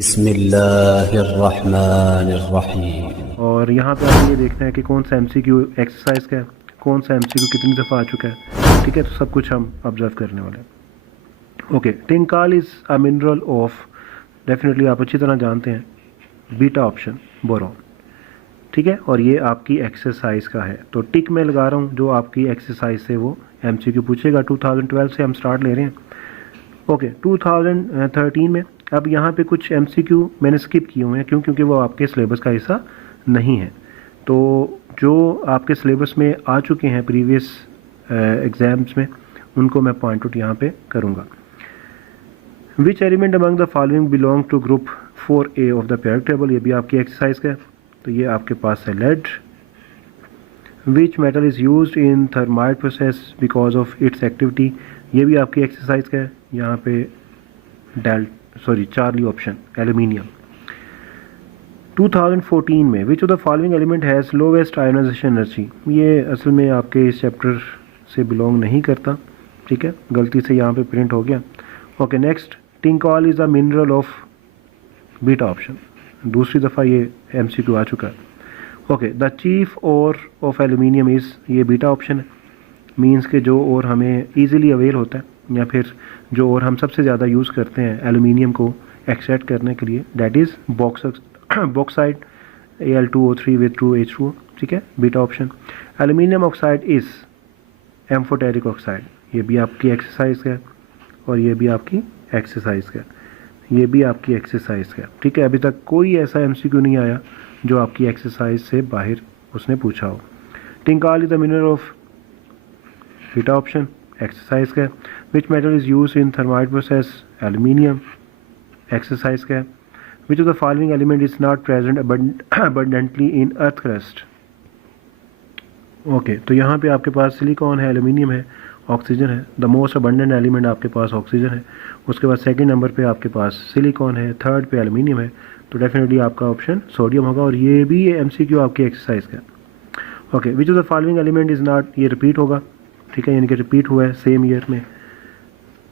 बिस्मिल्लाहिर्रहमानिर्रहीम। और यहाँ पे आपको ये देखना है कि कौन सा एमसीक्यू एक्सरसाइज का है, कौन सा एमसीक्यू कितनी दफ़ा आ चुका है। ठीक है, तो सब कुछ हम ऑब्जर्व करने वाले हैं। Okay, tincal is a mineral of, definitely आप अच्छी तरह जानते हैं, बीटा ऑप्शन बोरॉन। ठीक है, और ये आपकी एक्सरसाइज का है, तो टिक में लगा रहा हूँ जो आपकी एक्सरसाइज से वो एमसीक्यू पूछेगा। 2012 से हम स्टार्ट ले रहे हैं। ओके, 2013 में अब यहाँ पे कुछ एमसीक्यू मैंने स्किप किए हुए हैं, क्यों? क्योंकि वो आपके सिलेबस का हिस्सा नहीं है। तो जो आपके सिलेबस में आ चुके हैं प्रीवियस एग्ज़ाम्स में, उनको मैं पॉइंट आउट यहाँ पे करूँगा। Which element among the following belong to group 4A of the periodic table, ये भी आपकी एक्सरसाइज का है। तो ये आपके पास है lead. Which metal is used in thermite process because of its activity, ये भी आपकी एक्सरसाइज का है। यहाँ पे चार्ली ऑप्शन एल्यूमिनियम। 2014 में which of the following element has lowest ionisation energy, ये असल में आपके इस चैप्टर से बिलोंग नहीं करता। ठीक है, गलती से यहाँ पे प्रिंट हो गया। Okay, next, tincal is a mineral of, beta option, दूसरी दफ़ा ये एमसीक्यू आ चुका है। Okay, the chief ore of aluminium is, ये बीटा ऑप्शन है। मीन्स के जो और हमें ईजिली अवेल होता है, या फिर जो और हम सबसे ज़्यादा यूज़ करते हैं एल्यूमिनियम को एक्सट्रैक्ट करने के लिए, that is bauxite Al2O3 with 2H2O। ठीक है, beta option. Aluminium oxide is amphoteric oxide, ये भी आपकी एक्सरसाइज का है, और ये भी आपकी एक्सरसाइज का, ये भी आपकी एक्सरसाइज का। ठीक है, अभी तक कोई ऐसा एमसीक्यू नहीं आया जो आपकी एक्सरसाइज से बाहर उसने पूछा हो। Tincal is the mineral of, beta option, exercise का। Which metal is use in thermite process, aluminium, exercise का। Which of the following element is not present abundantly in earth crust. Okay, तो यहाँ पे आपके पास सिलिकॉन है, aluminium है, oxygen है। द मोस्ट अबंडेंट एलिमेंट आपके पास ऑक्सीजन है। उसके बाद सेकंड नंबर पे आपके पास सिलिकॉन है, थर्ड पे एल्यूमिनियम है। तो डेफिनेटली आपका ऑप्शन सोडियम होगा, और ये भी एमसीक्यू आपकी एक्सरसाइज का। Okay, which of the following element is not, ये रिपीट होगा। ठीक है, यानी कि रिपीट हुआ है सेम ईयर में,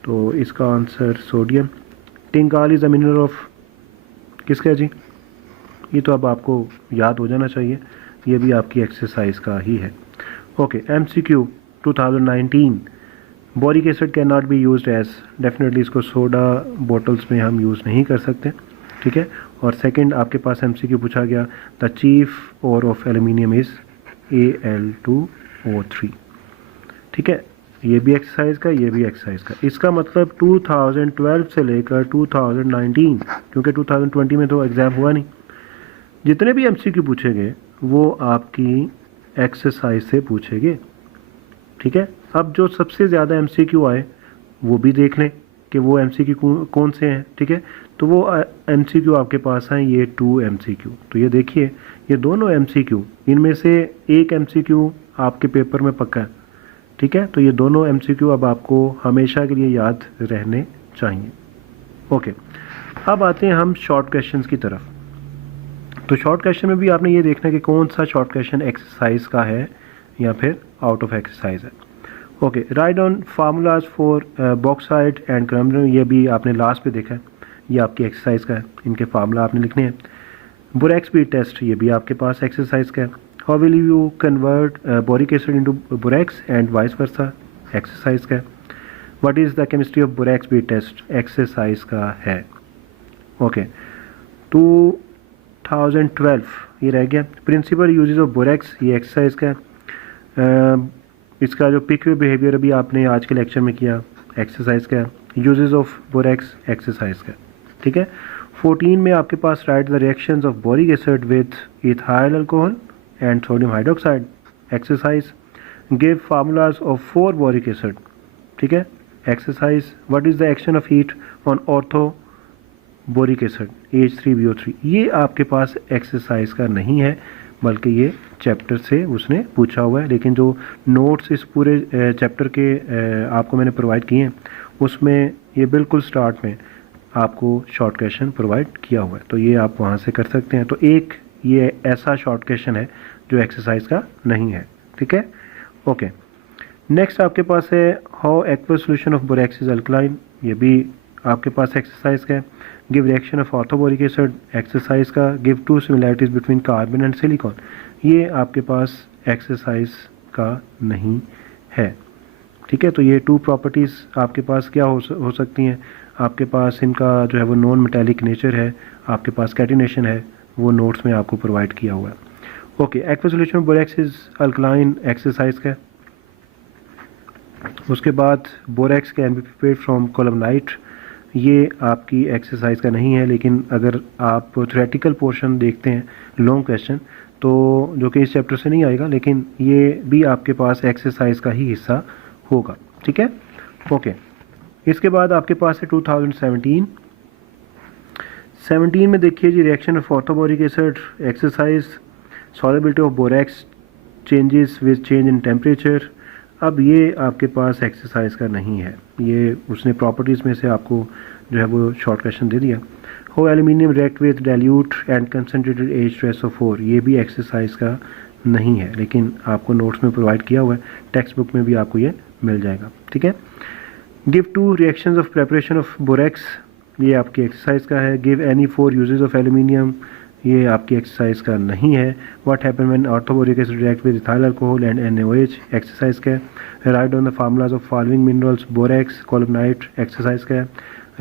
तो इसका answer sodium. Tincal is the mineral of, किसका जी? ये तो अब आपको याद हो जाना चाहिए, ये भी आपकी एक्सरसाइज का ही है। Okay, MCQ 2019, boric acid can not be used as, definitely इसको सोडा बोटल्स में हम यूज़ नहीं कर सकते। ठीक है, और सेकंड आपके पास एमसीक्यू पूछा गया, the chief ore of aluminium is Al2O3। ठीक है, ये भी एक्सरसाइज का, ये भी एक्सरसाइज का। इसका मतलब 2012 से लेकर 2019, क्योंकि 2020 में तो एग्ज़ाम हुआ नहीं, जितने भी एमसीक्यू पूछे गए वो आपकी एक्सरसाइज से पूछे गए। ठीक है, अब जो सबसे ज़्यादा एमसीक्यू आए वो भी देख लें कि वो एमसीक्यू कौन से हैं। ठीक है, तो वो एमसीक्यू आपके पास हैं, ये 2 एमसीक्यू। तो ये देखिए, ये दोनों एमसीक्यू, इनमें से एक एमसीक्यू आपके पेपर में पक्का है। ठीक है, तो ये दोनों एमसीक्यू अब आपको हमेशा के लिए याद रहने चाहिए। ओके, अब आते हैं हम शॉर्ट क्वेश्चंस की तरफ। तो शॉर्ट क्वेश्चन में भी आपने ये देखना है कि कौन सा शॉर्ट क्वेश्चन एक्सरसाइज का है या फिर आउट ऑफ एक्सरसाइज है। Okay, write down formulas for bauxite and crumble, ये भी आपने लास्ट पे देखा है, ये आपकी एक्सरसाइज का है, इनके फार्मूला आपने लिखने हैं। बोरेक्स स्पीड टेस्ट, ये भी आपके पास एक्सरसाइज का है। How will you convert boric acid into borax and vice versa, exercise का है। What is the chemistry of borax speed test, exercise का है। ओके, 2012 ये रह गया। प्रिंसिपल यूजेस ऑफ बोरेक्स, ये एक्सरसाइज का है। इसका जो पिक बिहेवियर अभी आपने आज के लेक्चर में किया, एक्सरसाइज का है। यूजेस ऑफ बोरेक्स, एक्सरसाइज का। ठीक है, 14 में आपके पास write the reactions of boric acid with ethyl alcohol and sodium hydroxide, exercise. Give formulas of 4 boric acid. ठीक है, exercise. What is the action of heat on ortho boric acid, H3BO3, ये आपके पास एक्सरसाइज का नहीं है, बल्कि ये चैप्टर से उसने पूछा हुआ है। लेकिन जो नोट्स इस पूरे चैप्टर के आपको मैंने प्रोवाइड किए हैं, उसमें ये बिल्कुल स्टार्ट में आपको शॉर्ट क्वेश्चन प्रोवाइड किया हुआ है, तो ये आप वहाँ से कर सकते हैं। तो एक ये ऐसा शॉर्ट क्वेश्चन है जो एक्सरसाइज का नहीं है। ठीक है, ओके। नेक्स्ट आपके पास है how aqueous solution of borax is alkaline, ये भी आपके पास एक्सरसाइज का है, give reaction of orthoboric acid exercise का, give two similarities between carbon and silicon, ये आपके पास एक्सरसाइज का नहीं है। ठीक है, तो ये टू प्रॉपर्टीज़ आपके पास क्या हो सकती हैं, आपके पास इनका जो है वो नॉन मेटेलिक नेचर है, आपके पास कैटिनेशन है, वो नोट्स में आपको प्रोवाइड किया हुआ है। Okay, aqua solution of borax is alkaline exercise का। उसके बाद borax can be prepared from colemanite, ये आपकी एक्सरसाइज का नहीं है, लेकिन अगर आप थ्योरेटिकल पोर्शन देखते हैं लॉन्ग क्वेश्चन तो जो कि इस चैप्टर से नहीं आएगा, लेकिन ये भी आपके पास एक्सरसाइज का ही हिस्सा होगा। ठीक है, ओके। इसके बाद आपके पास है 2017 में देखिए जी, reaction of orthoboric acid exercise, solubility of borax changes with change in temperature. अब ये आपके पास एक्सरसाइज का नहीं है, ये उसने प्रॉपर्टीज़ में से आपको जो है वो शॉर्ट क्वेश्चन दे दिया। हो aluminium react with dilute and concentrated H2SO4, ये भी एक्सरसाइज का नहीं है, लेकिन आपको नोट्स में प्रोवाइड किया हुआ है, टेक्स्ट बुक में भी आपको ये मिल जाएगा। ठीक है, give two reactions of preparation of borax, ये आपकी एक्सरसाइज का है। Give any 4 uses of aluminium, ये आपकी एक्सरसाइज का नहीं है। What happen when orthoboric acid react with ethyl alcohol and NaOH, exercise का है। Write down the formulas of following minerals, borax, colemanite, exercise का है।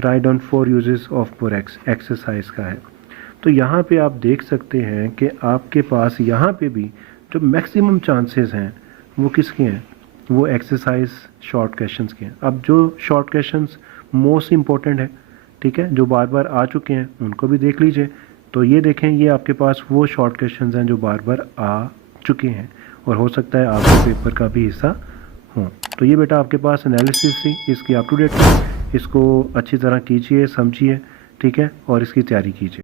Write down 4 uses of borax, exercise का है। तो यहाँ पे आप देख सकते हैं कि आपके पास यहाँ पे भी जो मैक्सिमम चांसेस हैं वो किसके हैं, वो एक्सरसाइज शॉर्ट क्वेश्चंस के हैं। अब जो शॉर्ट क्वेश्चंस मोस्ट इम्पोर्टेंट है, ठीक है, जो बार बार आ चुके हैं उनको भी देख लीजिए। तो ये देखें, ये आपके पास वो शॉर्ट क्वेश्चंस हैं जो बार बार आ चुके हैं और हो सकता है आपके पेपर का भी हिस्सा हो। तो ये बेटा आपके पास एनालिसिस थी, इसकी अप टू डेट, इसको अच्छी तरह कीजिए, समझिए, ठीक है, और इसकी तैयारी कीजिए।